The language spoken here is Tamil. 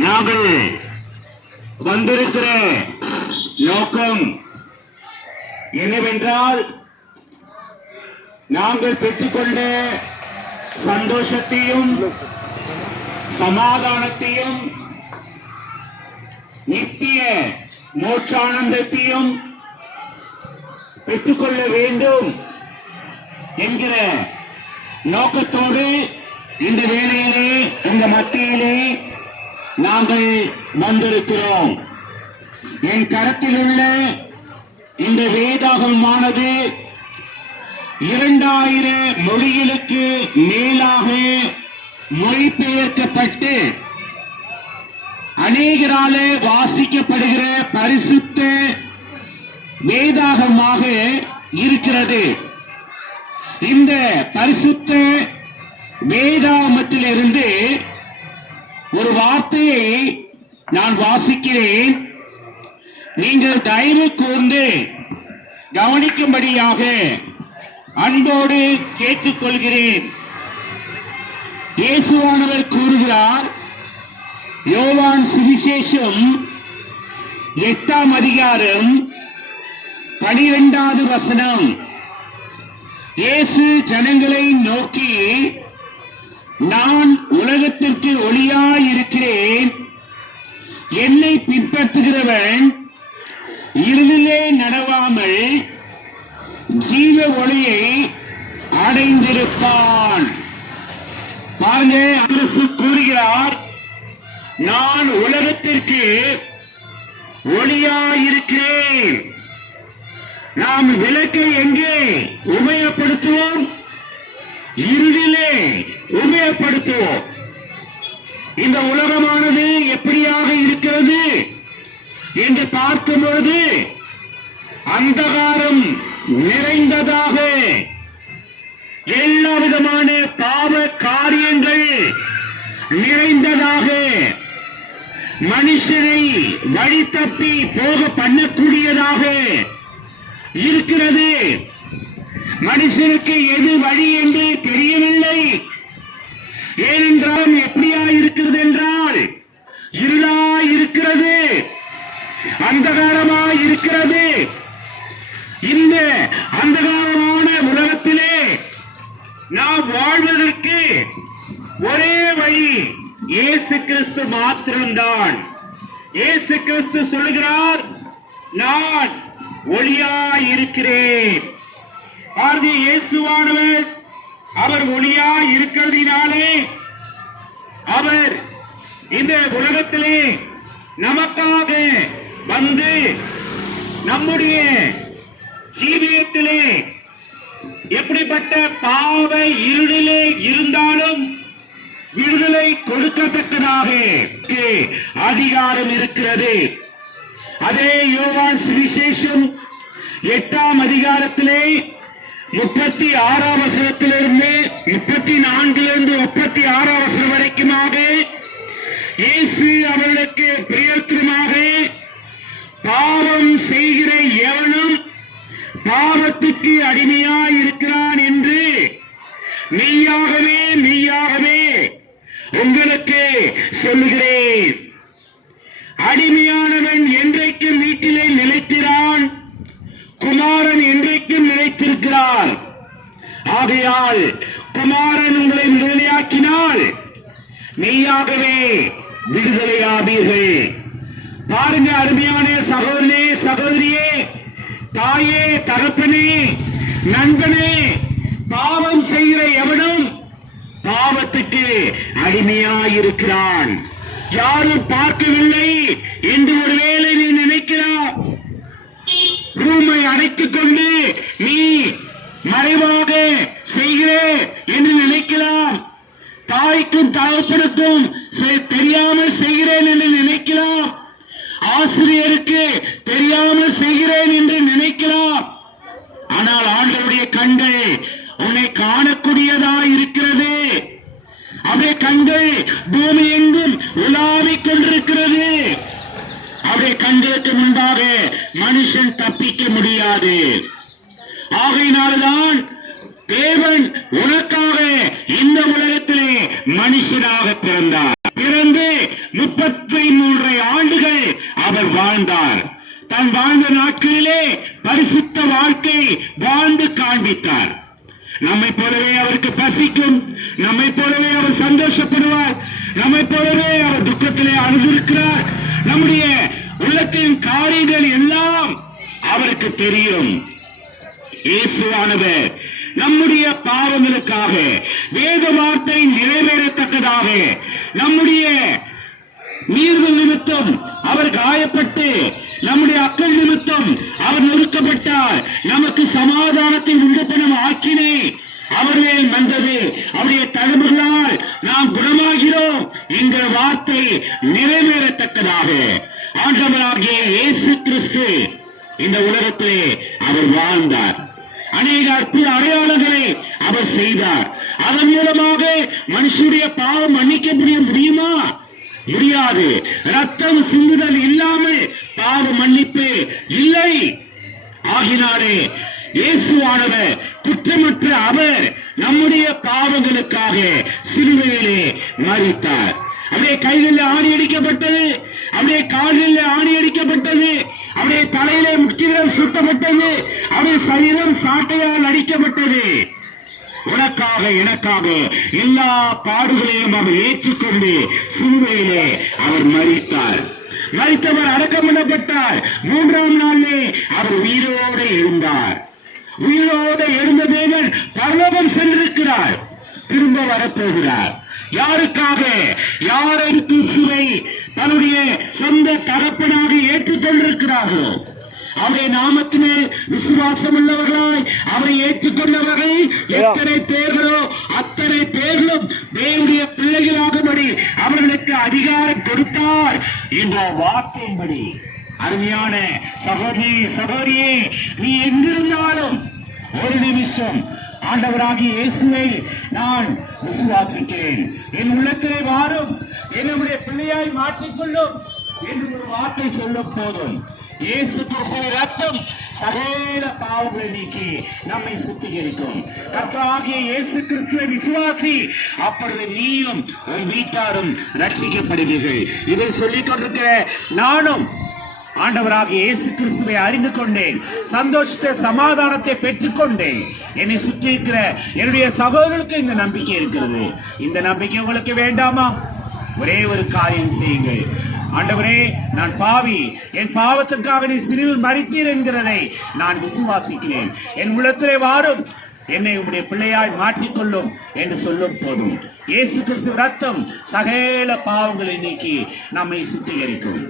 நாங்கள் வந்திருக்கிற நோக்கம் என்னவென்றால், நாங்கள் பெற்றுக்கொண்ட சந்தோஷத்தையும் சமாதானத்தையும் நித்திய மோட்சானந்தத்தையும் பெற்றுக்கொள்ள வேண்டும் என்கிற நோக்கத்தோடு இந்த வேளையிலே இந்த மத்தியிலே நாங்கள் வந்திருக்கிறோம். என் கரத்தில் உள்ள இந்த வேதாகமானது 2000 மொழிகளுக்கு மேலாக மொழிபெயர்க்கப்பட்டு அநேகராலே வாசிக்கப்படுகிற பரிசுத்த வேதாகமாக இருக்கிறது. இந்த பரிசுத்த வேதாகமத்திலிருந்து ஒரு வார்த்தையை நான் வாசிக்கிறேன். நீங்கள் தயவு கூர்ந்து கவனிக்கும்படியாக அன்போடு கேட்டுக்கொள்கிறேன். இயேசுவானவர் கூறுகிறார், யோவான் சுவிசேஷம் 8ஆம் அதிகாரம் 12வது வசனம். இயேசு ஜனங்களை நோக்கி, நான் உலகத்திற்கு ஒளியாயிருக்கிறேன். என்னை பின்பற்றுகிறவன் இருளிலே நடவாமல் ஜீவ ஒளியை அடைந்திருப்பான். பாருங்க, கிறிஸ்து கூறுகிறார், நான் உலகத்திற்கு ஒளியாயிருக்கிறேன். நாம் விளக்கை எங்கே உபயோகப்படுத்துவோம்? இருளிலே உபயோகப்படுத்துவோம். இந்த உலகமானது எப்படியாக இருக்கிறது என்று பார்க்கும்போது அந்தகாரம் நிறைந்ததாக, எல்லா விதமான பாவ காரியங்கள் நிறைந்ததாக, மனுஷனை வழி தப்பி போக பண்ணக்கூடியதாக இருக்கிறது. மனுஷனுக்கு எது வழி என்று தெரியவில்லை. ஏனென்றால் எப்படியா இருக்கிறது என்றால், இருளா இருக்கிறது, அந்தகாரமா இருக்கிறது. இந்த அந்தகாரமான உலகத்திலே நாம் வாழ்வதற்கு ஒரே வழி இயேசு கிறிஸ்து மாத்திரம்தான். இயேசு கிறிஸ்து சொல்லுகிறார், நான் ஒளியாயிருக்கிறேன். பாரதி இயேசுவானவர் அவர் ஒளியாய் இருக்கிறதினாலே அவர் இந்த உலகத்திலே நமக்காக வந்து நம்முடைய ஜீவியத்திலே எப்படிப்பட்ட பாவ இருளிலே இருந்தாலும் விடுதலை கொடுக்கத்தக்கதாக அதிகாரம் இருக்கிறது. அதே யோவான் சுவிசேஷம் 8ஆம் அதிகாரத்திலே 36ஆம் வசனத்திலிருந்து 34லிருந்து 36ஆம் வசனம் வரைக்குமாக இயேசு அவர்களுக்கு பிரயோஜனமாக, பாவம் செய்கிற எவனும் பாவத்துக்கு அடிமையாய் இருக்கிறான் என்று மெய்யாகவே மெய்யாகவே உங்களுக்கு சொல்லுகிறேன். அடிமையானவன் என்றைக்கும் வீட்டிலே நிலைக்கிறான், குமாரன் என்றைக்கும் நிலைத்திருக்கிறார். ஆகையால் குமாரன் உங்களை விடுதலையாக்கினால் மெய்யாகவே விடுதலையாவீர்கள். பாருங்க அருமையான சகோதரனே, சகோதரியே, தாயே, தகப்பனே, நண்பனே, பாவம் செய்கிற எவனும் பாவத்துக்கு அடிமையாயிருக்கிறான். யாரும் பார்க்கவில்லை என்று ஒருவேளை நீ நினைக்கிறாய். ரூமை அடைத்துக் கொண்டு நீ மறைவாக செய்கிறே என்று நினைக்கலாம். தாய்க்கும் தகப்பனுக்கும் தெரியாமல் செய்கிறேன் என்று நினைக்கலாம். ஆசிரியருக்கு தெரியாமல் செய்கிறேன் என்று நினைக்கலாம். ஆனால் ஆண்டவருடைய கண்கள் உன்னை காணக்கூடியதா இருக்கிறது. அவருடைய கண்கள் பூமி எங்கும் உலாவிக் கொண்டிருக்கிறது. அவருடைய கண்களுக்கு முன்பாக மனுஷன் தப்பிக்க முடியாது. ஆகையினால்தான் தேவன் உனக்காக இந்த உலகத்திலே மனுஷனாக பிறந்தார். பிறந்து 33 ஆண்டுகள் அவர் வாழ்ந்தார். தன் வாழ்ந்த நாட்களிலே பரிசுத்த வாழ்க்கை வாழ்ந்து காண்பித்தார். நம்மை போலவே அவருக்கு பசிக்கும், நம்மை போலவே அவர் சந்தோஷப்படுவார், நம்மை போலவே அவர் துக்கத்திலே அழுதிருக்கிறார். நம்முடைய உள்ளத்தின் காரியங்கள் எல்லாம் அவருக்கு தெரியும். இயேசுவானவர் நம்முடைய பாவங்களுக்காக, வேத வார்த்தை நிறைவேறத்தக்கதாக, நம்முடைய மீறுதல் நிமித்தம் அவர் காயப்பட்டு, நம்முடைய அக்கள் நிமித்தம் அவர் நொறுக்கப்பட்டார். நமக்கு சமாதானத்தை உண்டு பண்ணும் ஆக்கினை அவர்களே வந்தது. அவருடைய தழும்புகளால் நாம் குணமாகிறோம் என்கிற வார்த்தை நிறைவேறத்தக்கதாக ஆண்டவராகிய இயேசு கிறிஸ்து இந்த உலகத்திலே அவர் வாழ்ந்தார். அநேக அற்புத அடையாளங்களை அவர் செய்தார். அதன் மூலமாக மனுஷனுடைய பாவம் மன்னிக்க முடியுமா? முடியாது. ரத்தம் சிந்துதல் இல்லாமல் பாவ மன்னிப்பு இல்லை. ஆகினாலே இயேசுவானவர் குற்றமற்ற அவர் நம்முடைய பாவங்களுக்காக சிலுவையிலே மரித்தார். அவருடைய கைகளில் ஆணி அடிக்கப்பட்டது, அவருடைய கால்களில் ஆணி அடிக்கப்பட்டது, அவருடைய தலையிலே முட்கிகள் சுட்டப்பட்டது, அவருடைய சரீரம் சாட்டையால் அடிக்கப்பட்டது. உனக்காக எனக்காக எல்லா பாடுகளையும் அவர் ஏற்றுக்கொண்டு சிலுவையிலே அவர் மரித்தார். மரித்தவர் அடக்கம் பண்ணப்பட்டார். 3ஆம் நாளிலே அவர் உயிரோடு எழுந்தார். உயிரோடு எழுந்த தேவன் பரலோகம் சென்றிருக்கிறார், திரும்ப வரப்போகிறார். யாருக்காக? யாரை கிறிஸ்துவை தன்னுடைய சொந்த தகப்பனாக ஏற்றுக்கொண்டிருக்கிறார்களோ, அவருடைய நாமத்திலே விசுவாசம் உள்ளவர்களாய் அவரை ஏற்றுக்கொண்டவர்கள் எத்தனை பேர்களோ அத்தனை பேர்களும் தேவனுடைய பிள்ளைகளாகும்படி அவர்களுக்கு அதிகாரம் கொடுத்தார் என்ற வார்த்தையின்படி. அருமையான சகோதரி சகோதரியே, நீ எங்கிருந்தாலும் ஒரு நிமிஷம் ஆண்டவராகிய இயேசுவை நான் விசுவாசிக்கிறேன், என் உள்ளத்திலே வாரும், என்னுடைய பிள்ளையாய் மாற்றிக்கொள்ளும் என்று ஒரு வார்த்தை சொல்லும் போதும் இயேசு கிறிஸ்துவின் ரத்தம் சகல பாவங்களை நீக்கி நம்மை சுத்திகரிக்கும். கர்த்தராகிய இயேசு கிறிஸ்துவை விசுவாசி, அப்பொழுது நீயும் உன் வீட்டாரும் ரட்சிக்கப்படுவீர்கள். இதை சொல்லிக் கொண்டிருக்கிற நானும் ஆண்டவராகிய இயேசு கிறிஸ்துவை அறிந்து கொண்டேன், சந்தோஷத்தை சமாதானத்தை பெற்றுக்கொண்டேன். என்னை சுற்றி இருக்கிற என்னுடைய சகோதரர்களுக்கு இந்த நம்பிக்கை இருக்கிறது. இந்த நம்பிக்கை உங்களுக்கு வேண்டாமா? ஒரே ஒரு காரியம் செய்யுங்கள். ஆண்டவரே, நான் பாவி, என் பாவத்திற்காக நீ சிலுவையில் மரித்தீர் என்கிறதை நான் விசுவாசிக்கிறேன், என் உள்ளத்திலே வாரும், என்னை உம்முடைய பிள்ளையாய் மாற்றிக்கொள்ளும் என்று சொல்லும் போதும் இயேசு கிறிஸ்து ரத்தம் சகல பாவங்களை நீக்கி நம்மை சுத்திகரிக்கும்.